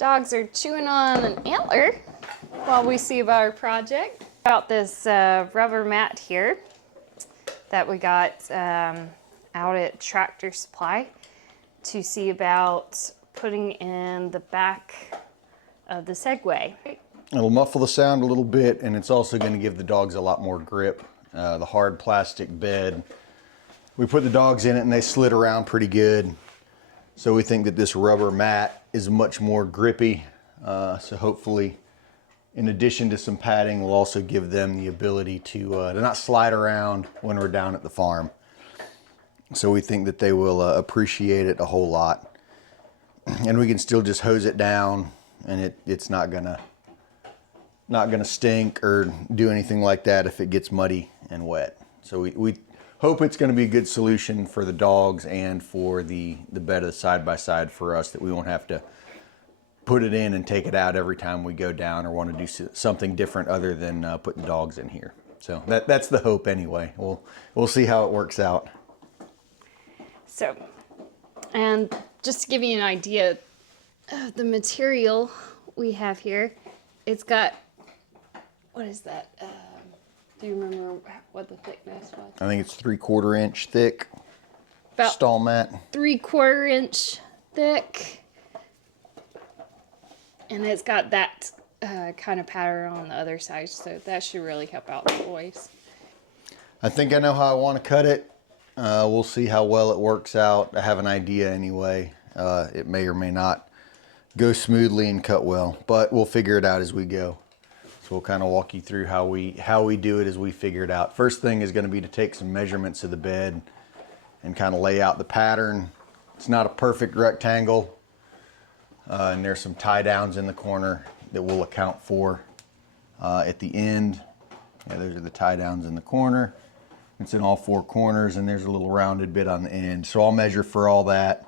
Dogs are chewing on an antler while we see about our project. About this rubber mat here that we got out at Tractor Supply to see about putting in the back of the Segway. It'll muffle the sound a little bit, and it's also going to give the dogs a lot more grip. The hard plastic bed, we put the dogs in it and they slid around pretty good. So we think that this rubber mat is much more grippy. So hopefully, in addition to some padding, will also give them the ability to not slide around when we're down at the farm. So we think that they will appreciate it a whole lot. And we can still just hose it down, and it's not gonna stink or do anything like that if it gets muddy and wet. So we hope it's gonna be a good solution for the dogs and for the bed of the side-by-side for us, that we won't have to put it in and take it out every time we go down or want to do something different other than put the dogs in here. So that's the hope anyway. We'll see how it works out. So, and just to give you an idea of the material we have here, it's got, what is that? Do you remember what the thickness was? I think it's 3/4 inch thick. About stall mat. 3/4 inch thick. And it's got that kind of pattern on the other side, so that should really help out the boys. I think I know how I want to cut it. We'll see how well it works out. I have an idea anyway. It may or may not go smoothly and cut well, but we'll figure it out as we go. So we'll kind of walk you through how we do it as we figure it out. First thing is going to be to take some measurements of the bed and kind of lay out the pattern. It's not a perfect rectangle, and there's some tie downs in the corner that we'll account for at the end. Yeah, those are the tie downs in the corner. It's in all four corners, and there's a little rounded bit on the end. So I'll measure for all that,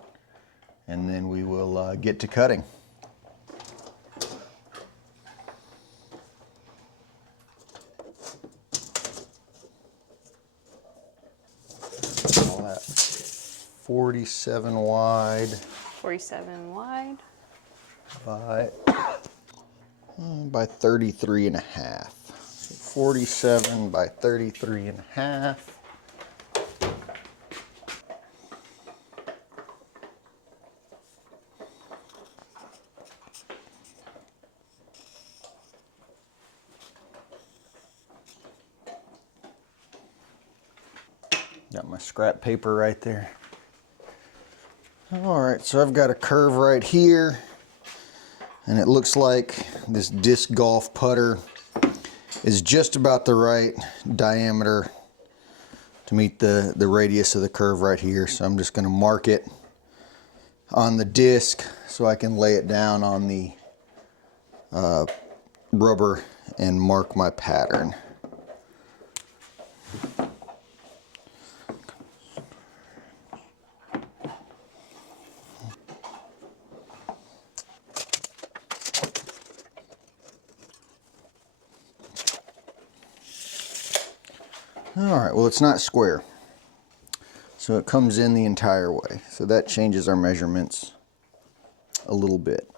and then we will get to cutting. All that 47 wide. 47 wide. By 33 and a half. So 47 by 33 and a half. Got my scrap paper right there. All right, so I've got a curve right here, and it looks like this disc golf putter is just about the right diameter to meet the radius of the curve right here. So I'm just going to mark it on the disc so I can lay it down on the rubber and mark my pattern. All right, well, it's not square, so it comes in the entire way. So that changes our measurements a little bit,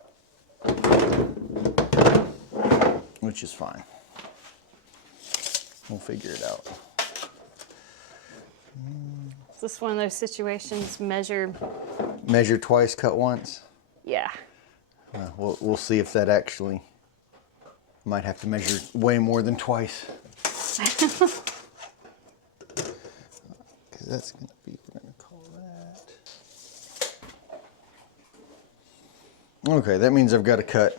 which is fine. We'll figure it out. Is this one of those situations, measure Twice, cut once? Yeah. We'll see if that actually, might have to measure way more than twice. That's going to be, we're going to call that. Okay, that means I've got to cut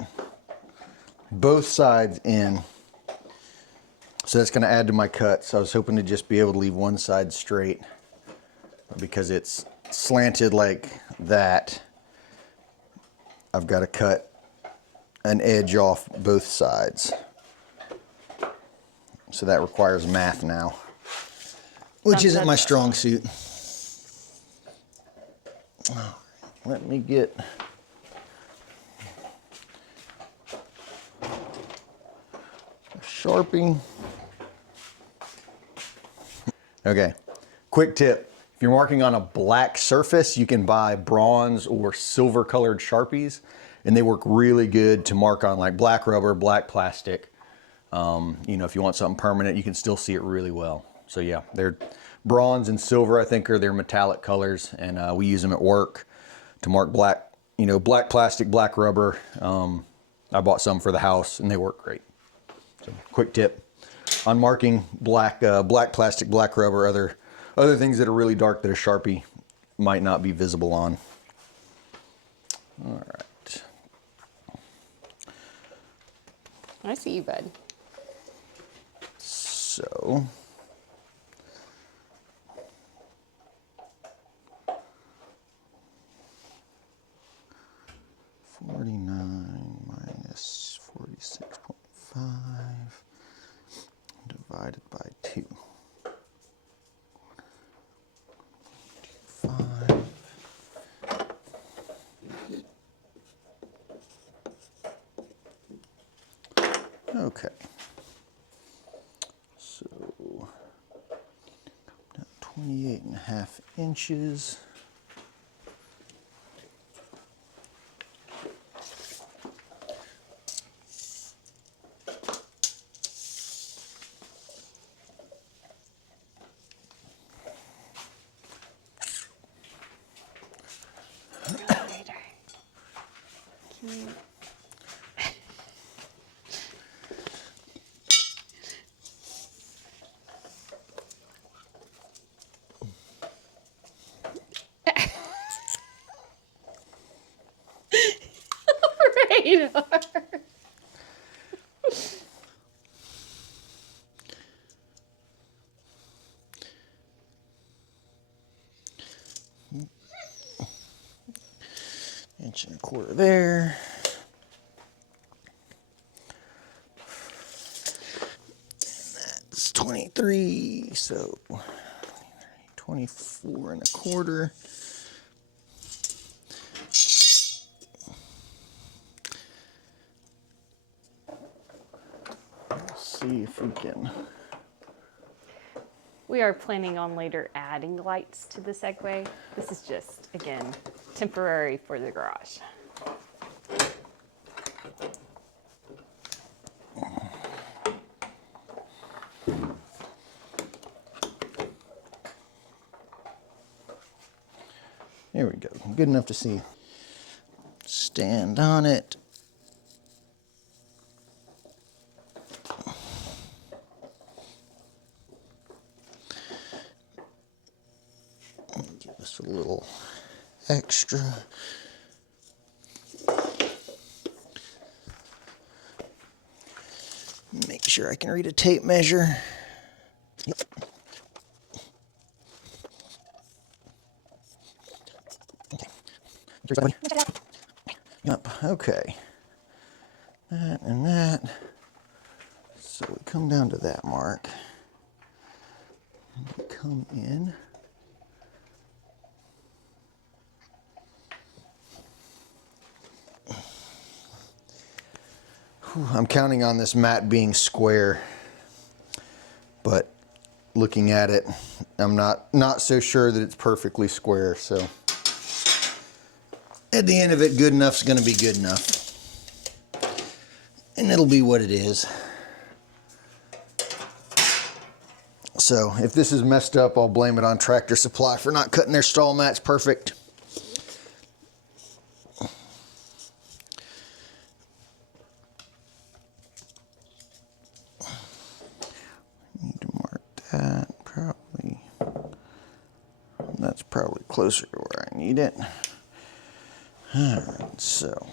both sides in. So that's going to add to my cuts. I was hoping to just be able to leave one side straight, but because it's slanted like that, I've got to cut an edge off both sides. So that requires math now, which isn't my strong suit. Let me get a Sharpie. Okay, quick tip. If you're marking on a black surface, you can buy bronze or silver colored Sharpies, and they work really good to mark on like black rubber, black plastic. You know, if you want something permanent, you can still see it really well. So yeah, they're bronze and silver, I think, are their metallic colors, and we use them at work to mark black, you know, black plastic, black rubber. I bought some for the house and they work great. So quick tip on marking black, black plastic, black rubber, other things that are really dark that a Sharpie might not be visible on. All right. I see you, bud. So, -49 -46.5 divided by 2. 5. Okay. So 28.5 inches. Radar. Inch and a quarter there. That's 23, so 24 and a quarter. Let's see if we can. We are planning on later adding lights to the Segway. This is just, again, temporary for the garage. There we go. Good enough to see. Stand on it. Give us a little extra. Make sure I can read a tape measure. Yep. Okay. Yep, okay. That and that. So we come down to that mark. And we come in. I'm counting on this mat being square, but looking at it, I'm not so sure that it's perfectly square, so at the end of it, good enough's gonna be good enough. And it'll be what it is. So if this is messed up, I'll blame it on Tractor Supply for not cutting their stall mats perfect. Need to mark that probably. That's probably closer to where I need it. All right, so.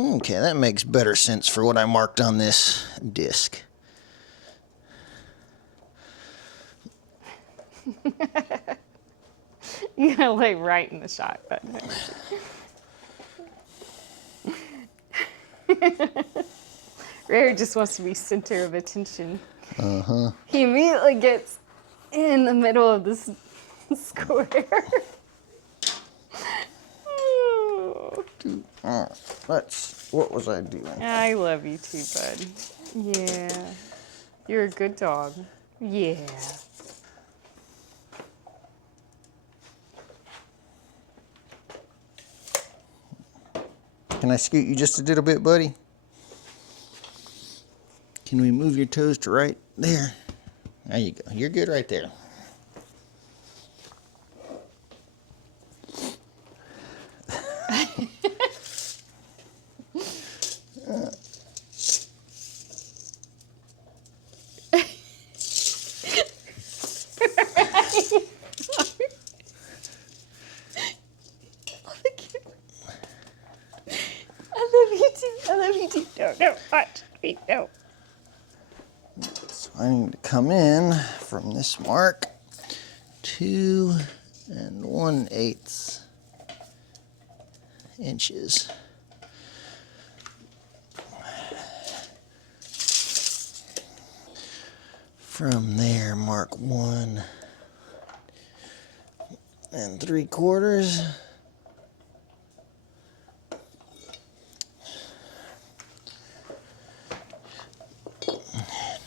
Okay, that makes better sense for what I marked on this disc. You're gonna lay right in the shot button. Ray just wants to be center of attention. Uh-huh. He immediately gets in the middle of this square. All right, what was I doing? I love you too, bud. Yeah. You're a good dog. Yeah. Can I scoot you just a little bit, buddy? Can we move your toes to right there? There you go. You're good right there. I love you too. No, watch me, no. So I need to come in from this mark, 2 1/8 inches. From there, mark 1 3/4.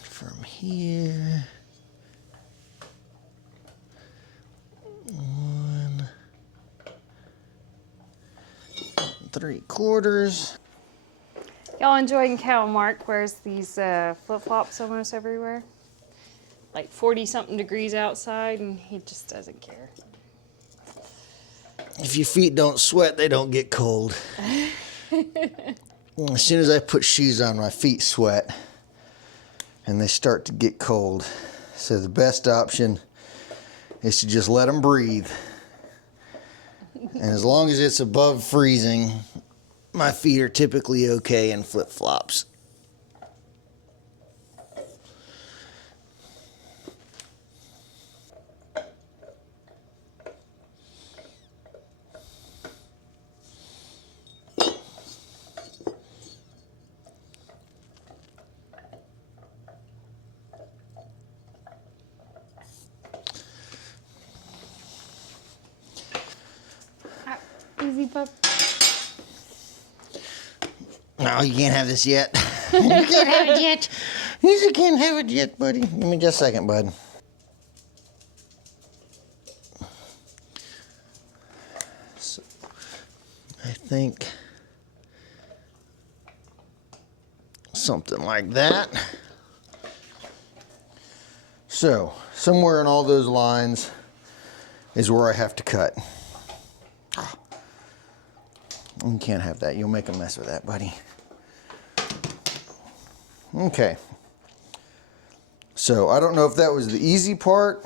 From here, 1 3/4. Y'all enjoying how Mark wears these flip-flops almost everywhere? Like 40-something degrees outside, and he just doesn't care. If your feet don't sweat, they don't get cold. As soon as I put shoes on, my feet sweat, and they start to get cold. So the best option is to just let them breathe. And as long as it's above freezing, my feet are typically okay in flip-flops. Easy, pup. No, you can't have this yet. You can't have it yet. You can't have it yet, buddy. Give me just a second, bud. So, I think something like that. So, somewhere in all those lines is where I have to cut. You can't have that. You'll make a mess with that, buddy. Okay. So I don't know if that was the easy part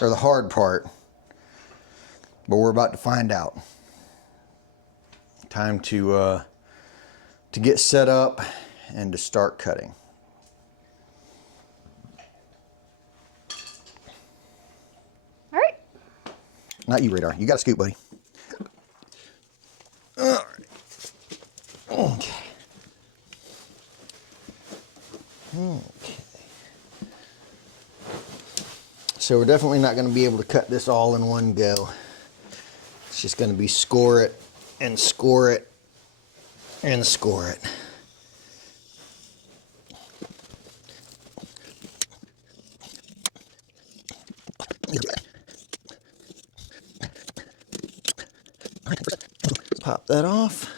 or the hard part, but we're about to find out. Time to get set up and to start cutting. All right. Not you, Radar. You got to scoot, buddy. All right. Okay. Okay. So we're definitely not going to be able to cut this all in one go. It's just going to be score it and score it and score it. Pop that off.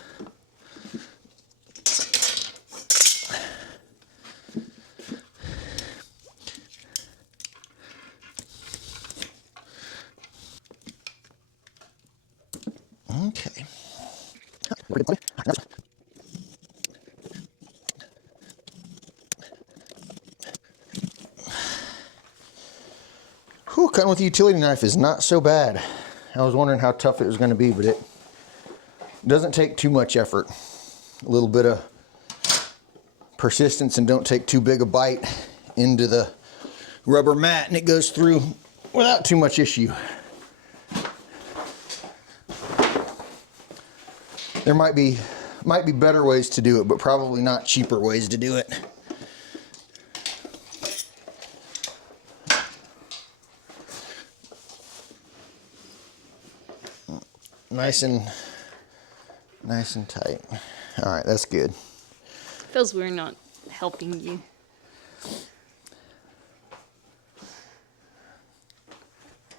Okay. Whew, cutting with a utility knife is not so bad. I was wondering how tough it was going to be, but it doesn't take too much effort. A little bit of persistence and don't take too big a bite into the rubber mat, and it goes through without too much issue. There might be better ways to do it, but probably not cheaper ways to do it. nice and tight. All right, that's good. Feels weird not helping you.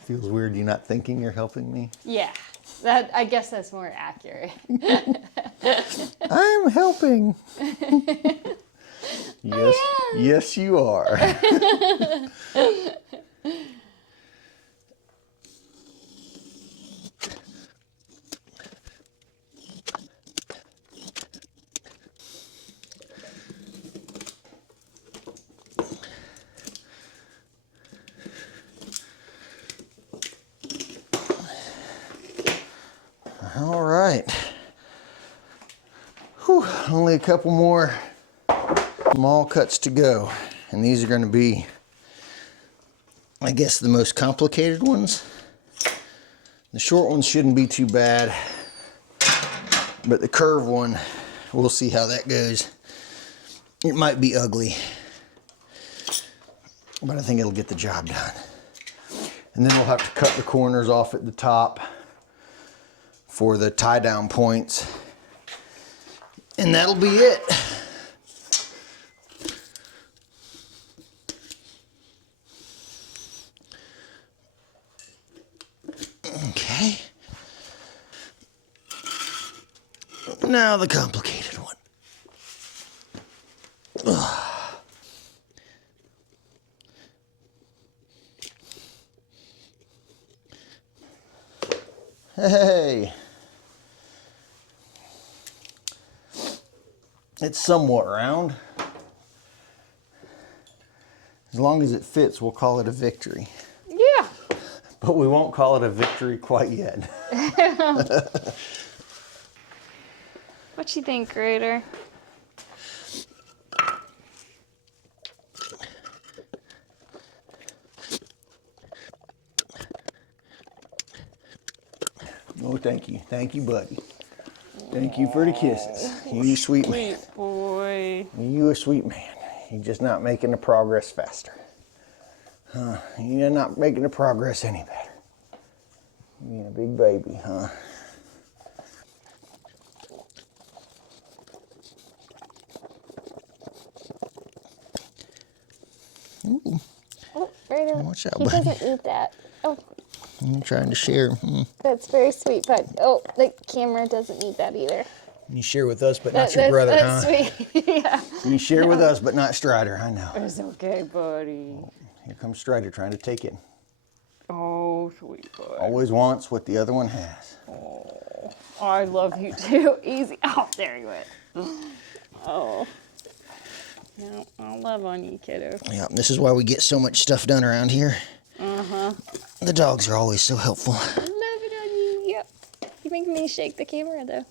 Feels weird you not thinking you're helping me. Yeah, I guess that's more accurate. I'm helping. Yes, yes you are. All right. Whew, only a couple more small cuts to go. And these are going to be, I guess, the most complicated ones. The short ones shouldn't be too bad. But the curved one, we'll see how that goes. It might be ugly, but I think it'll get the job done. And then we'll have to cut the corners off at the top for the tie down points. And that'll be it. Okay. Now the complicated one. Ugh. Hey. It's somewhat round. As long as it fits, we'll call it a victory. Yeah. But we won't call it a victory quite yet. What you think, Grader? Oh, thank you. Thank you, buddy. Thank you for the kisses. You sweet man. Sweet boy. You a sweet man. You're just not making the progress faster. You're not making the progress any better. You're a big baby, huh? Ooh. Oh, Grader. Watch out, He buddy. doesn't eat that. Oh, I'm trying to share. that's very sweet, but oh, the camera doesn't need that either. You share with us, but not your brother, that's huh? Sweet. Yeah. You share with us, but not Strider. I know. It's okay, buddy. Here comes Strider trying to take it. Oh, sweet boy. Always wants what the other one has. Oh, I love you too. Easy. Oh, there you went. Oh. No, I'll love on you, kiddo. Yeah, this is why we get so much stuff done around here. Uh-huh. The dogs are always so helpful. I love it on you. Yep. You make me shake the camera, though.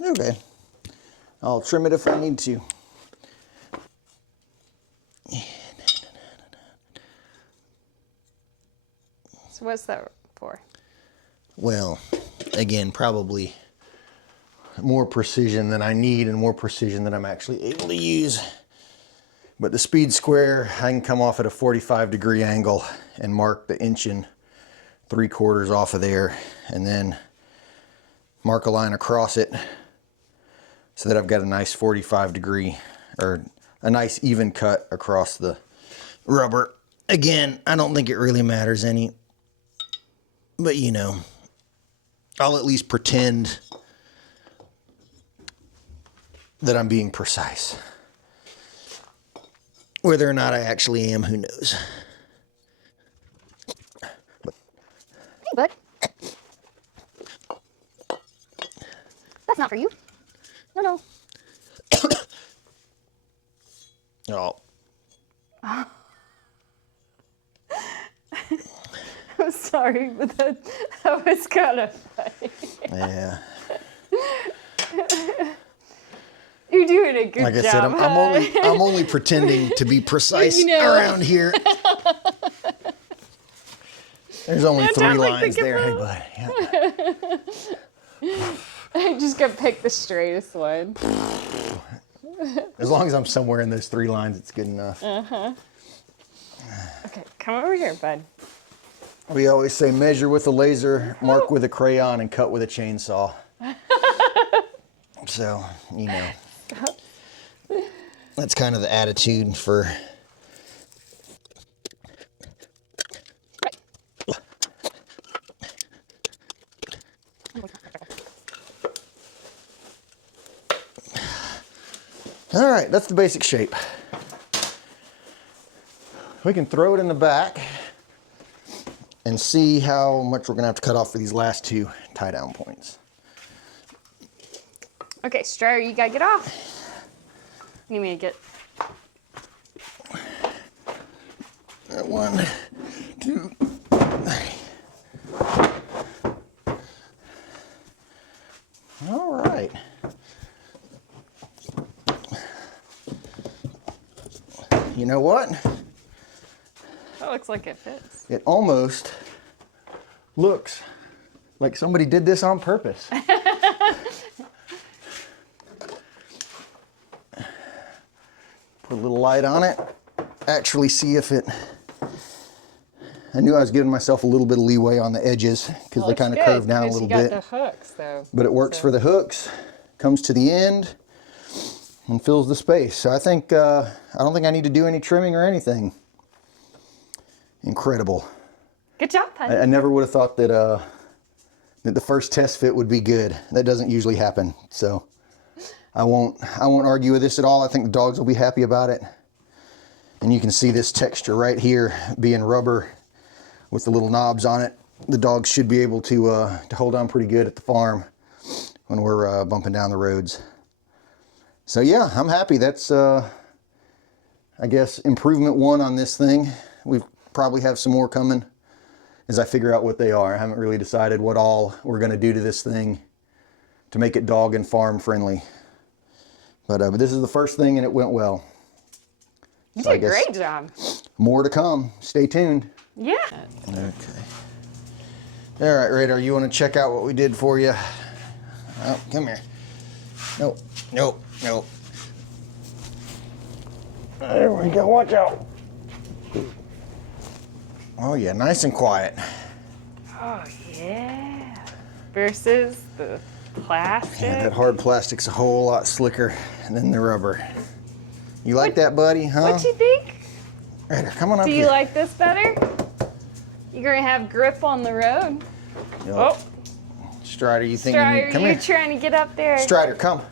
Okay. I'll trim it if I need to. So what's that for? Well, again, probably more precision than I need and more precision than I'm actually able to use. But the speed square, I can come off at a 45-degree angle and mark the 1 3/4 off of there, and then mark a line across it so that I've got a nice 45-degree or a nice even cut across the rubber. Again, I don't think it really matters any, but you know, I'll at least pretend that I'm being precise. Whether or not I actually am, who knows? Hey, bud. That's not for you. No, no. Oh. I'm sorry, but that was kind of funny. Yeah. You You're doing a good Like I job. said, I'm only pretending to be precise You know. around here. There's only That 3 sounds like lines the there. Hey, caboose. bud. Yeah. I'm just gonna pick the straightest one. As long as I'm somewhere in those 3 lines, it's good enough. Okay, come over here, bud. We always say measure with a laser, mark with a crayon, and cut with a chainsaw. So, you know, that's kind of the attitude for... All right, that's the basic shape. We can throw it in the back and see how much we're gonna have to cut off for these last 2 tie down points. Okay, Strider, you gotta get off. You need me to get... 1, 2, 3. All right. You know what? That looks like it fits. It almost looks like somebody did this on purpose. Put a little light on it. Actually see if it... I knew I was giving myself a little bit of leeway on the edges because they kind of curve down a little bit. You got the hooks, though. But it works for the hooks, comes to the end, and fills the space. So I think, I don't think I need to do any trimming or anything. Incredible. Good job, bud. I never would have thought that, that the first test fit would be good. That doesn't usually happen. So I won't argue with this at all. I think the dogs will be happy about it. And you can see this texture right here being rubber with the little knobs on it. The dogs should be able to hold on pretty good at the farm when we're bumping down the roads. So yeah, I'm happy. That's, I guess, improvement 1 on this thing. We probably have some more coming as I figure out what they are. I haven't really decided what all we're gonna do to this thing to make it dog and farm friendly. But this is the first thing and it went well. You So did a great job. More to come. Stay tuned. Yeah. Okay. All right, Radar, you want to check out what we did for you? Oh, come here. Nope, nope, nope. There we go. Watch out. Oh, yeah, nice and quiet. Oh, yeah. Versus the plastic. Yeah, that hard plastic's a whole lot slicker than the rubber. You like that, buddy, huh? What you think? Radar, come on up Do here. you like this better? You're gonna have grip on the road. Yo, Oh, Strider, you think Strider, come you're here. trying to get up there. Strider, come.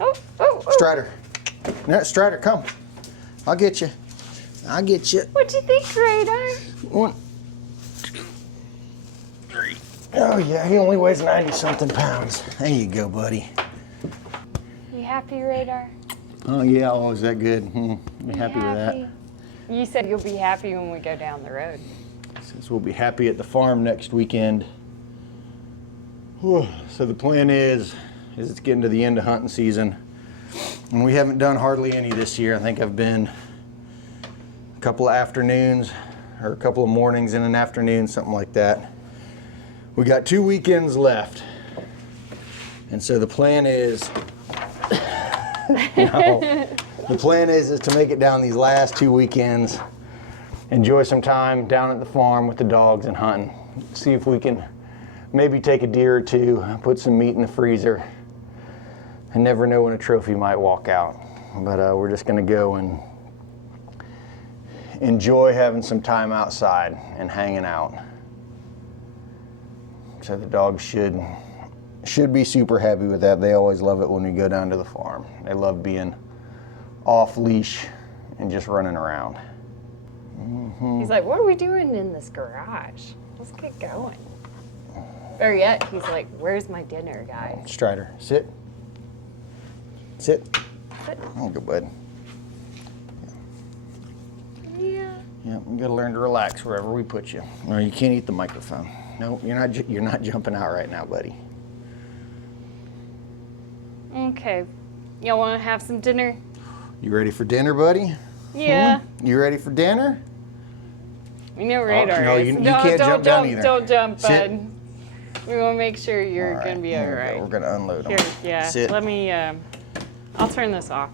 Oh, oh, oh. Strider. No, Strider, come. I'll get you. I'll get you. What you think, Radar? 1, 2, 3. Oh yeah, he only weighs 90-something pounds. There you go, buddy. You happy, Radar? Oh yeah, oh, is that good? You happy with that? You said you'll be happy when we go down the road. Since we'll be happy at the farm next weekend. Whew. So the plan is it's getting to the end of hunting season. And we haven't done hardly any this year. I think I've been a couple of afternoons or a couple of mornings and an afternoon, something like that. We got 2 weekends left. And so the plan is, the plan is to make it down these last 2 weekends, enjoy some time down at the farm with the dogs and hunting. See if we can maybe take a deer or 2, put some meat in the freezer. I never know when a trophy might walk out, but we're just gonna go and enjoy having some time outside and hanging out. So the dogs should be super happy with that. They always love it when we go down to the farm. They love being off leash and just running around. He's like, what are we doing in this garage? Let's get going. Better yet, he's like, where's my dinner, guys? Strider, sit. Sit. Sit. Oh, good bud. Yeah. Yeah, you gotta learn to relax wherever we put you. No, you can't eat the microphone. No, you're not jumping out right now, buddy. Okay. Y'all want to have some dinner? You ready for dinner, buddy? Yeah. You ready for dinner? We know radar no, is. you can't jump down either. Don't jump, Sit. bud. We want to make sure you're All going to be all here we go. right. We're gonna unload them. Here, yeah. Sit. Let me, I'll turn this off.